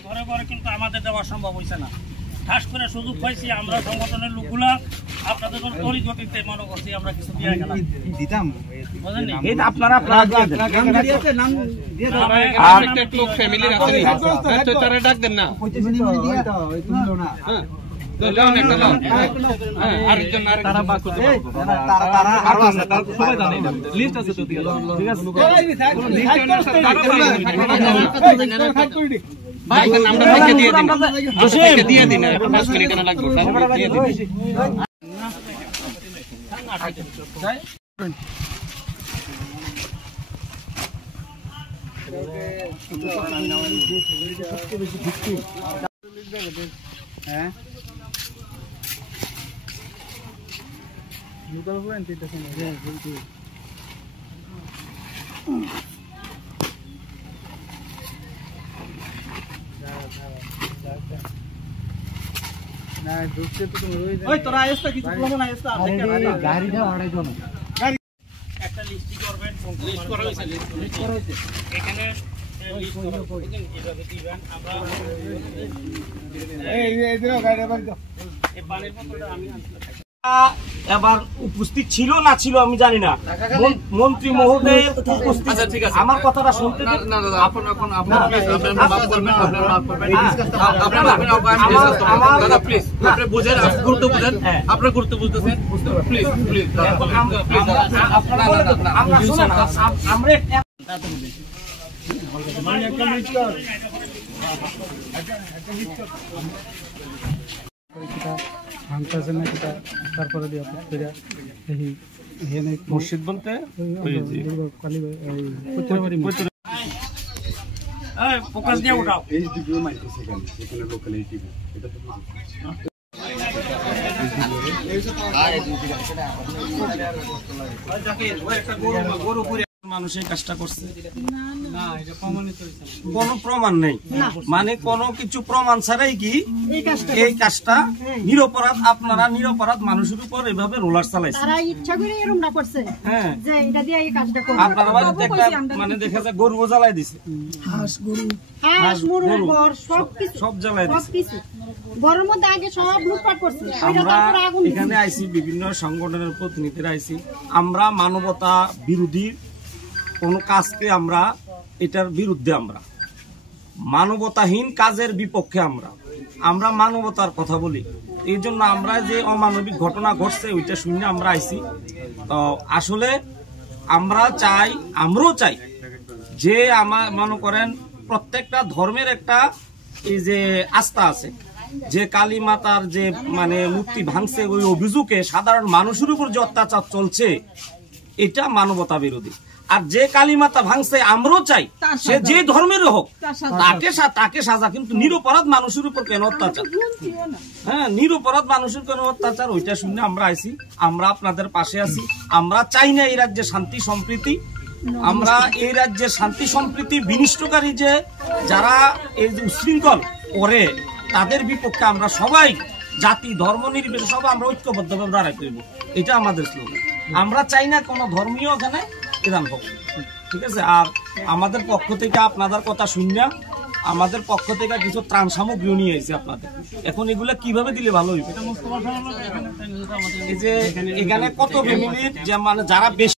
ঘরে ঘরে কিন্তু আমাদের দেওয়া সম্ভব হয়েছে না। খাস করে সুযোগ পাইছি আমরা সংগঠনের লোকগুলা আপনাদের পরিগতিতে মনে করছি আমরা কিছু দিয়ে গেলাম দিতাম আপনারা দিয়ে দিন না ঢুকতে তো ওই তোরা এসটা কিছু বলো না এসটা গাড়িটা আড়াই জন গাড়ি একটা লিস্ট করবেন লিস্ট করা হইছে এখানে লিস্ট করবেন এভাবে দিবেন আমরা এই দিও গাড়ি বাড়ি দাও এই পানির বোতলটা আমি এবার উপস্থিত ছিল না ছিল আমি জানি না মন্ত্রী মহোদয় উপস্থিত আমার কথাটা শুনতে দিন না দাদা আপনারা মাফ করবেন দাদা প্লিজ আপনি বুঝেন গুরুত্ব বুঝেন আপনারা গুরুত্ব বুঝতেছেন প্লিজ প্লিজ আপনারা আমরা শুনুন আমরা একটা মিনিট কর ভাঙতেছে না কিটা তারপরে দিয়ে মসজিদ বলতে ফোকাস দিয়ে উঠাও মানুষের কাজটা করছে কোনো প্রমাণ নেই মানে কোনো কিছু প্রমাণ ছাড়াই কি এই কাজটা নিরপরাধ আপনারা নিরপরাধ মানুষের উপর এভাবে রোলার চালাইছে আপনারা বাড়িতে একটা মানে দেখা যায় গরু জ্বালাই দিছে সব জ্বালাই দিছে এখানে আইসি বিভিন্ন সংগঠনের প্রতিনিধিরা আইসি আমরা মানবতা বিরোধী কোন কাজকে আমরা এটার বিরুদ্ধে আমরা মানবতাহীন কাজের বিপক্ষে আমরা মানবতার কথা বলি এই জন্য আমরা যে অমানবিক ঘটনা ঘটছে ওইটা শুনে আমরা আইছি তো আসলে আমরাও চাই যে আমার মনে করেন প্রত্যেকটা ধর্মের একটা এই যে আস্থা আছে যে কালী মাতার যে মানে মূর্তি ভাঙছে ওই অভিযোগে সাধারণ মানুষের উপর যে অত্যাচার চলছে এটা মানবতা বিরোধী আর যে কালী মাতা ভাঙছে আমরাও চাই সে যে ধর্মের হোক তাকে সাজা কিন্তু নিরপরাধ মানুষের উপর কেন অত্যাচার হ্যাঁ নিরপরাধ মানুষের কেন অত্যাচার ওইটা শুনে আমরা আইছি আমরা আপনাদের পাশে আছি আমরা চাই না এই রাজ্যে শান্তি সম্প্রীতি আমরা এই রাজ্যে শান্তি সম্প্রীতি বিনষ্টকারী যে যারা এই যে উশৃঙ্খল করে তাদের বিপক্ষে আমরা সবাই জাতি ধর্ম নির্বিশেষে সবাই আমরা ঐক্যবদ্ধভাবে দাঁড়াই করব এটা আমাদের স্লোগান আমরা চাই না কোনো ধর্মীয় ওখানে এরাম হোক ঠিক আছে আর আমাদের পক্ষ থেকে আপনাদের কথা শুনিয়া আমাদের পক্ষ থেকে কিছু ত্রাণ সামগ্রী নিয়ে এসেছে আপনাদের এখন এগুলা কিভাবে দিলে ভালো হইবে এই যে এখানে কত ফ্যামিলির যে মানে যারা বেশি